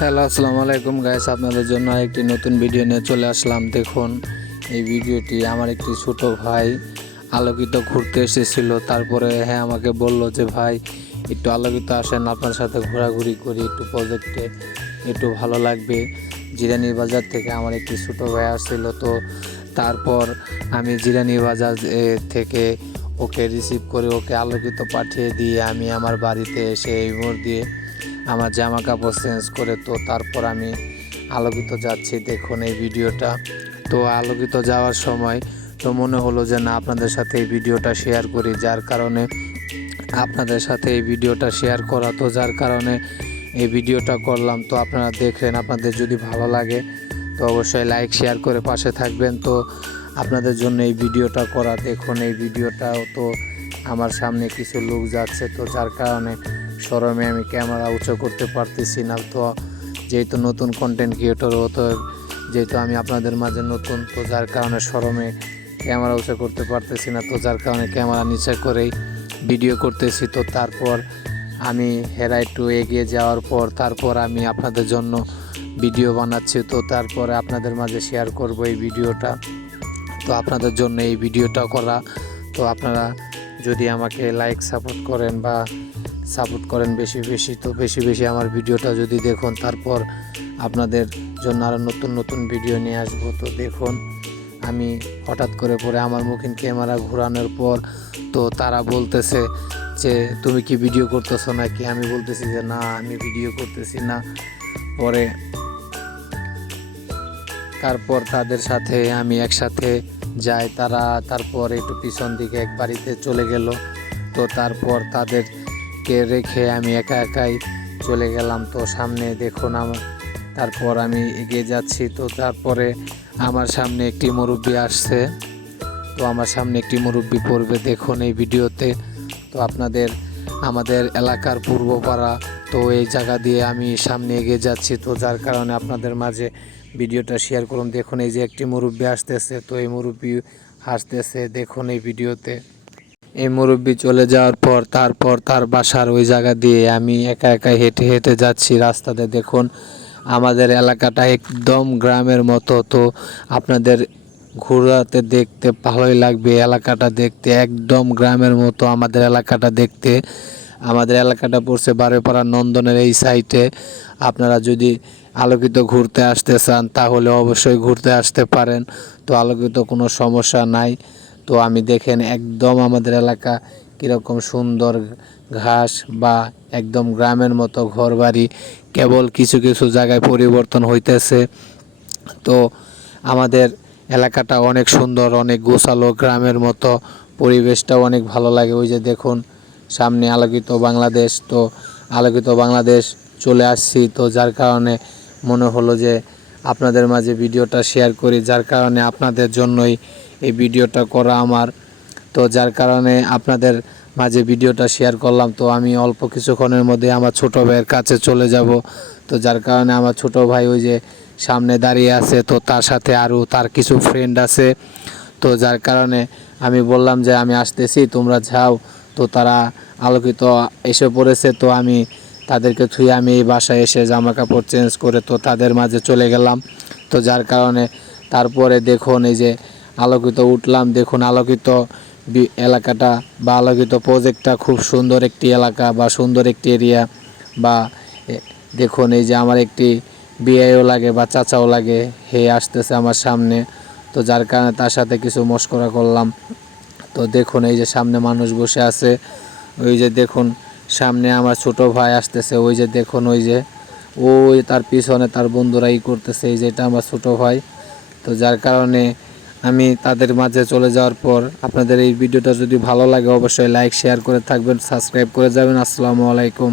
Hello, আসসালামু আলাইকুম guys. আপনাদের জন্য একটি নতুন ভিডিও নিয়ে চলে আসলাম। দেখুন, এই ভিডিওটি আমার একটি ছোট ভাই আলোকিত ঘুরতে এসেছিল। তারপরে আমাকে বলল যে ভাই, একটু আলোকিত আসেন, আপনার সাথে ঘোরাঘুরি করি, একটু প্রজেক্টে একটু ভালো লাগবে। জিরানি বাজার থেকে আমার একটি ছোট ভাই আসছিল। তো তারপর আমি জিরানি বাজার থেকে ওকে রিসিভ করে ওকে আলোকিত পাঠিয়ে দিয়ে আমি আমার বাড়িতে এসে এই মোড় দিয়ে আমার জামা কাপড় চেঞ্জ করে তো তারপর আমি আলোকিত যাচ্ছি। দেখুন এই ভিডিওটা। তো আলোকিত যাওয়ার সময় তো মনে হলো যে না, আপনাদের সাথে এই ভিডিওটা শেয়ার করি, যার কারণে আপনাদের সাথে এই ভিডিওটা শেয়ার করা, তো যার কারণে এই ভিডিওটা করলাম। তো আপনারা দেখলেন, আপনাদের যদি ভালো লাগে তো অবশ্যই লাইক শেয়ার করে পাশে থাকবেন। তো আপনাদের জন্য এই ভিডিওটা করা। দেখুন এই ভিডিওটাও তো আমার সামনে কিছু লোক যাচ্ছে, তো যার কারণে শরমে আমি ক্যামেরা উঁচু করতে পারতেছি না। তো যেহেতু নতুন কন্টেন্ট ক্রিয়েটর হতো, যেহেতু আমি আপনাদের মাঝে নতুন, তো যার কারণে শরমে ক্যামেরা উঁচু করতে পারতেছি না। তো যার কারণে ক্যামেরা নিচে করেই ভিডিও করতেছি। তো তারপর আমি একটু এগিয়ে যাওয়ার পর তারপর আমি আপনাদের জন্য ভিডিও বানাচ্ছি। তো তারপরে আপনাদের মাঝে শেয়ার করব এই ভিডিওটা। তো আপনাদের জন্য এই ভিডিওটা করা। তো আপনারা যদি আমাকে লাইক সাপোর্ট করেন বা সাপোর্ট করেন বেশি বেশি, তো বেশি বেশি আমার ভিডিওটা যদি দেখুন, তারপর আপনাদের জন্য আরও নতুন নতুন ভিডিও নিয়ে আসবো। তো দেখুন, আমি হঠাৎ করে পরে আমার মুখে ক্যামেরা ঘোরানোর পর তো তারা বলতেছে যে তুমি কি ভিডিও করতেছো নাকি? আমি বলতেছি যে না, আমি ভিডিও করতেছি না। পরে তারপর তাদের সাথে আমি একসাথে যাই। তারা তারপর একটু পিছন দিকে এক বাড়িতে চলে গেল। তো তারপর তাদেরকে রেখে আমি একা একাই চলে গেলাম। তো সামনে দেখুন তারপর আমি এগিয়ে যাচ্ছি। তো তারপরে আমার সামনে একটি মুরব্বি আসছে। তো আমার সামনে একটি মুরব্বি পড়বে দেখুন এই ভিডিওতে। তো আমাদের এলাকার পূর্বপাড়া, তো এই জায়গা দিয়ে আমি সামনে এগিয়ে যাচ্ছি। তো যার কারণে আপনাদের মাঝে ভিডিওটা শেয়ার করুন। দেখুন এই যে একটি মুরব্বি আসতেছে, তো এই মুরব্বি হাসতেছে দেখুন এই ভিডিওতে। এই মুরব্বি চলে যাওয়ার পর তারপর তার বাসার ওই জায়গা দিয়ে আমি একা একা হেঁটে হেঁটে যাচ্ছি রাস্তাতে। দেখুন আমাদের এলাকাটা একদম গ্রামের মতো। তো আপনাদের ঘোরাতে দেখতে ভালোই লাগবে। এলাকাটা দেখতে একদম গ্রামের মতো আমাদের এলাকাটা দেখতে। আমাদের এলাকাটা পড়ছে বারোপাড়া নন্দনের এই সাইটে। আপনারা যদি আলোকিত ঘুরতে আসতে চান তাহলে অবশ্যই ঘুরতে আসতে পারেন। তো আলোকিত কোনো সমস্যা নাই। তো আমি দেখেন একদম আমাদের এলাকা কীরকম সুন্দর, ঘাস বা একদম গ্রামের মতো ঘরবাড়ি, কেবল কিছু কিছু জায়গায় পরিবর্তন হইতেছে। তো আমাদের এলাকাটা অনেক সুন্দর, অনেক গোছালো, গ্রামের মতো, পরিবেশটাও অনেক ভালো লাগে। ওই যে দেখুন সামনে আলোকিত বাংলাদেশ। তো আলোকিত বাংলাদেশ চলে আসছি। তো যার কারণে মনে হলো যে আপনাদের মাঝে ভিডিওটা শেয়ার করি, যার কারণে আপনাদের জন্যই এই ভিডিওটা করা আমার। তো যার কারণে আপনাদের মাঝে ভিডিওটা শেয়ার করলাম। তো আমি অল্প কিছুক্ষণের মধ্যে আমার ছোট ভাইয়ের কাছে চলে যাব। তো যার কারণে আমার ছোট ভাই ওই যে সামনে দাঁড়িয়ে আছে, তো তার সাথে আরও তার কিছু ফ্রেন্ড আছে। তো যার কারণে আমি বললাম যে আমি আসতেছি, তোমরা যাও। তো তারা আলোকিত এসে পড়েছে। তো আমি তাদেরকে থুয়ে আমি এই বাসায় এসে জামা কাপড় চেঞ্জ করে তো তাদের মাঝে চলে গেলাম। তো যার কারণে তারপরে দেখুন এই যে আলোকিত উঠলাম। দেখুন আলোকিত এলাকাটা বা আলোকিত প্রজেক্টটা খুব সুন্দর একটি এলাকা বা সুন্দর একটি এরিয়া। বা দেখুন এই যে আমার একটি বিয়েও লাগে বা চাচাও লাগে, হে আসতেছে আমার সামনে। তো যার কারণে তার সাথে কিছু মশকরা করলাম। তো দেখুন এই যে সামনে মানুষ বসে আছে। ওই যে দেখুন সামনে আমার ছোট ভাই আসতেছে। ওই যে দেখুন ওই যে ওই তার পিছনে তার বন্ধুরা করতেছে। এই যে এটা আমার ছোট ভাই। তো যার কারণে আমি তাদের মাঝে চলে যাওয়ার পর আপনাদের এই ভিডিওটা যদি ভালো লাগে অবশ্যই লাইক শেয়ার করে থাকবেন, সাবস্ক্রাইব করে যাবেন। আসসালামু আলাইকুম।